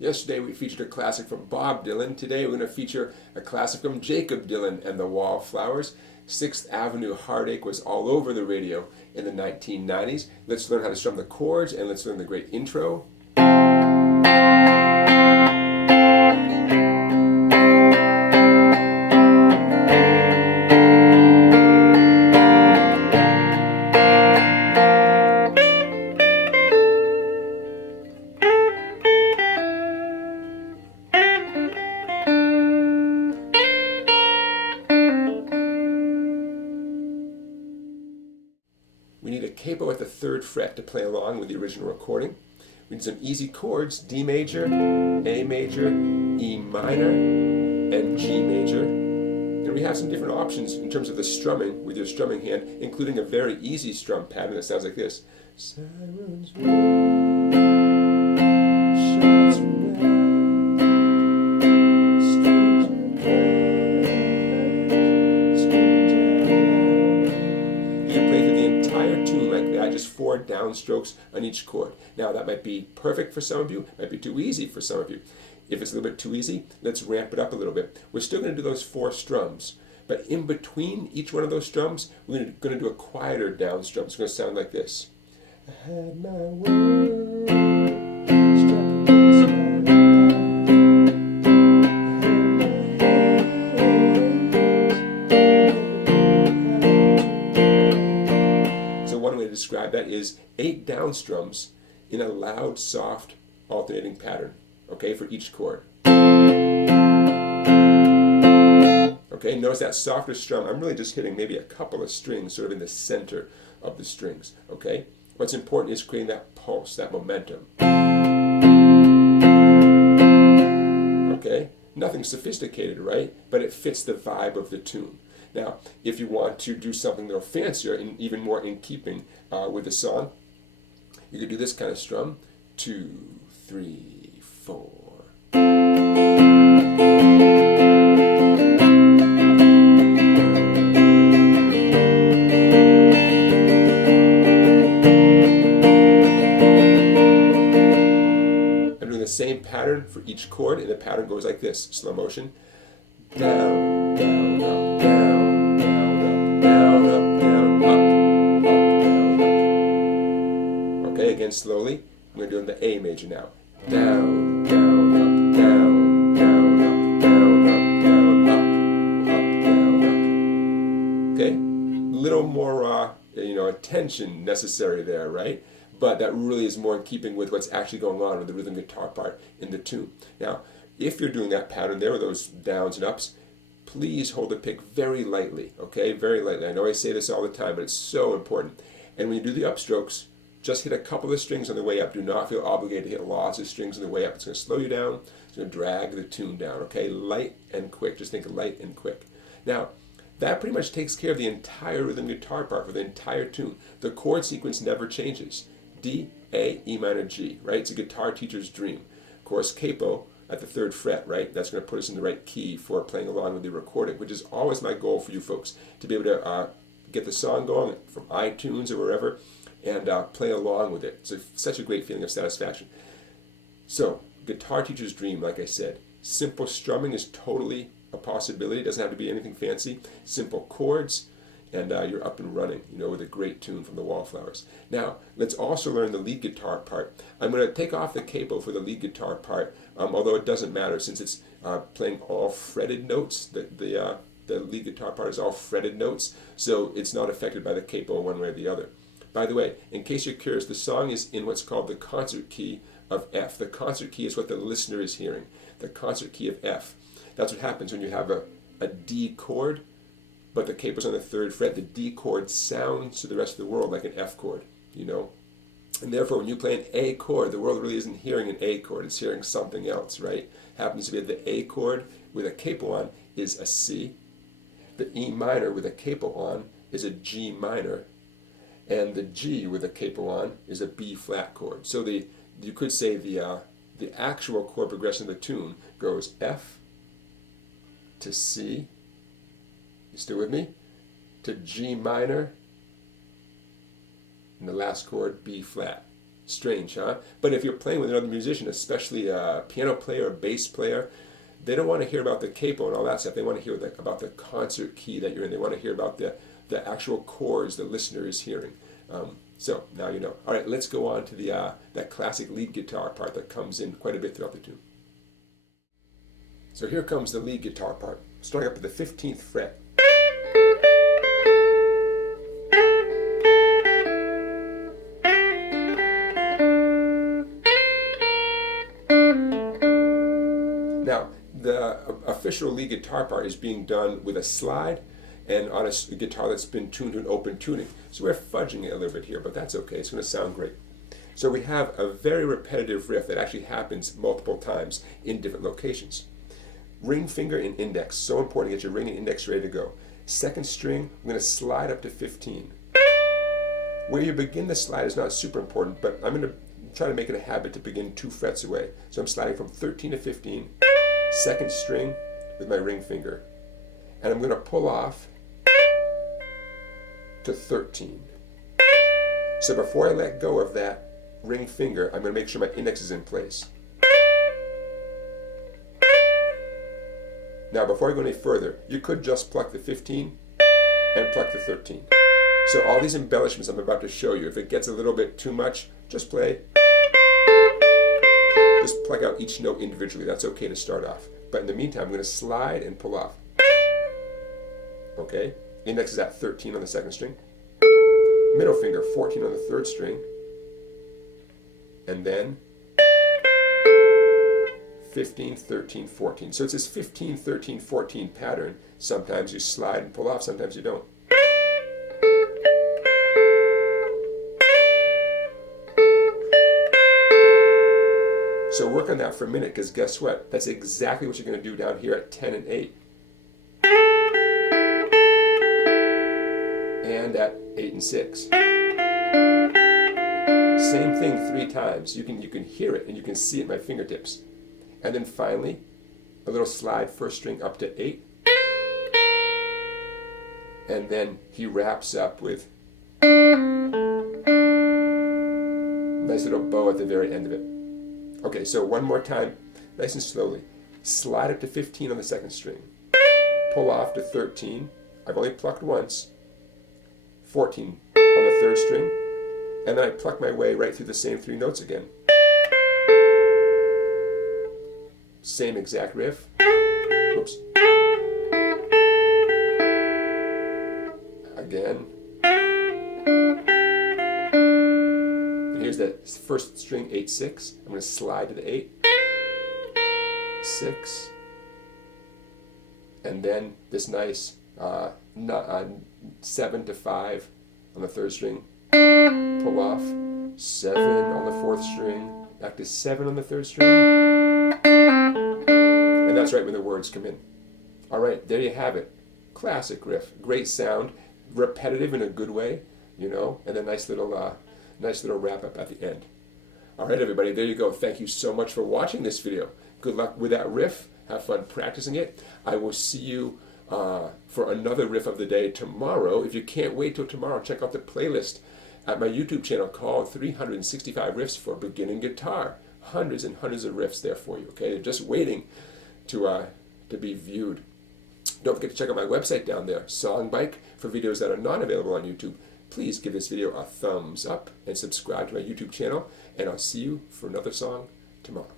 Yesterday we featured a classic from Bob Dylan. Today we're going to feature a classic from Jacob Dylan and the Wallflowers. 6th Avenue Heartache was all over the radio in the 1990s. Let's learn how to strum the chords and let's learn the great intro. We need a capo at the 3rd fret to play along with the original recording. We need some easy chords: D major, A major, E minor, and G major. And we have some different options in terms of the strumming with your strumming hand, including a very easy strum pattern that sounds like this. Sirens ring, shots ring, strings tune like that, just 4 downstrokes on each chord. Now that might be perfect for some of you, might be too easy for some of you. If it's a little bit too easy, let's ramp it up a little bit. We're still going to do those 4 strums, but in between each one of those strums, we're going to do a quieter downstrum. It's going to sound like this. I had my world, struck against my describe that is 8 downstrums in a loud, soft, alternating pattern, okay, for each chord. Okay, notice that softer strum, I'm really just hitting maybe a couple of strings sort of in the center of the strings, okay? What's important is creating that pulse, that momentum. Okay, nothing sophisticated, right? But it fits the vibe of the tune. Now, if you want to do something a little fancier and even more in keeping with the song, you could do this kind of strum: 2, 3, 4. I'm doing the same pattern for each chord, and the pattern goes like this: slow motion, down, down, up, down. Again slowly. We're doing the A major now. Down, down, up, down, down, up, down, up, down, up, down, up. Okay? Little more attention necessary there, right? But that really is more in keeping with what's actually going on with the rhythm guitar part in the tune. Now, if you're doing that pattern there with those downs and ups, please hold the pick very lightly, okay? Very lightly. I know I say this all the time, but it's so important. And when you do the upstrokes, just hit a couple of strings on the way up. Do not feel obligated to hit lots of strings on the way up. It's going to slow you down. It's going to drag the tune down, okay? Light and quick. Just think light and quick. Now, that pretty much takes care of the entire rhythm guitar part for the entire tune. The chord sequence never changes. D, A, E minor, G, right? It's a guitar teacher's dream. Of course, capo at the 3rd fret, right? That's going to put us in the right key for playing along with the recording, which is always my goal for you folks, to be able to get the song going from iTunes or wherever, and play along with it. It's such a great feeling of satisfaction. So, guitar teacher's dream, like I said. Simple strumming is totally a possibility. It doesn't have to be anything fancy. Simple chords, and you're up and running, with a great tune from the Wallflowers. Now, let's also learn the lead guitar part. I'm going to take off the capo for the lead guitar part, although it doesn't matter since it's playing all fretted notes. The lead guitar part is all fretted notes, so it's not affected by the capo one way or the other. By the way, in case you're curious, the song is in what's called the concert key of F. The concert key is what the listener is hearing. The concert key of F. That's what happens when you have a D chord, but the capo's on the 3rd fret. The D chord sounds to the rest of the world like an F chord, And therefore, when you play an A chord, the world really isn't hearing an A chord. It's hearing something else, right? Happens to be the A chord with a capo on is a C. The E minor with a capo on is a G minor. And the G with a capo on is a B flat chord. So you could say the actual chord progression of the tune goes F to C. You still with me? To G minor, and the last chord B flat. Strange, huh? But if you're playing with another musician, especially a piano player or bass player, they don't want to hear about the capo and all that stuff. They want to hear about the concert key that you're in. They want to hear about the actual chords the listener is hearing. So now you know. All right, let's go on to that classic lead guitar part that comes in quite a bit throughout the tune. So here comes the lead guitar part, starting up at the 15th fret. Now, the official lead guitar part is being done with a slide and on a guitar that's been tuned to an open tuning. So we're fudging it a little bit here, but that's okay. It's going to sound great. So we have a very repetitive riff that actually happens multiple times in different locations. Ring finger and index, so important to get your ring and index ready to go. Second string, I'm going to slide up to 15. Where you begin the slide is not super important, but I'm going to try to make it a habit to begin 2 frets away. So I'm sliding from 13 to 15, second string with my ring finger. And I'm going to pull off to 13. So before I let go of that ring finger, I'm going to make sure my index is in place. Now before I go any further, you could just pluck the 15 and pluck the 13. So all these embellishments I'm about to show you, if it gets a little bit too much, just play. Just pluck out each note individually. That's okay to start off. But in the meantime, I'm going to slide and pull off. Okay? Index is at 13 on the second string. Middle finger, 14 on the third string. And then 15, 13, 14. So it's this 15, 13, 14 pattern. Sometimes you slide and pull off, sometimes you don't. So work on that for a minute, because guess what? That's exactly what you're going to do down here at 10 and 8. And at 8 and 6. Same thing 3 times. You can hear it and you can see it in my fingertips. And then finally, a little slide first string up to 8. And then he wraps up with a nice little bow at the very end of it. Okay, so one more time, nice and slowly. Slide up to 15 on the second string. Pull off to 13. I've only plucked once. 14 on the third string. And then I pluck my way right through the same 3 notes again. Same exact riff. Oops. Again. And here's that first string 8-6. I'm going to slide to the 8. 6. And then this nice 7 to 5 on the third string. Pull off. 7 on the fourth string. Back to 7 on the third string. And that's right when the words come in. All right, there you have it. Classic riff. Great sound. Repetitive in a good way, you know, and a nice little wrap up at the end. All right, everybody, there you go. Thank you so much for watching this video. Good luck with that riff. Have fun practicing it. I will see you for another riff of the day tomorrow. If you can't wait till tomorrow, check out the playlist at my YouTube channel called 365 Riffs for Beginning Guitar. Hundreds and hundreds of riffs there for you, okay? They're just waiting to be viewed. Don't forget to check out my website down there, Songbike, for videos that are not available on YouTube. Please give this video a thumbs up and subscribe to my YouTube channel, and I'll see you for another song tomorrow.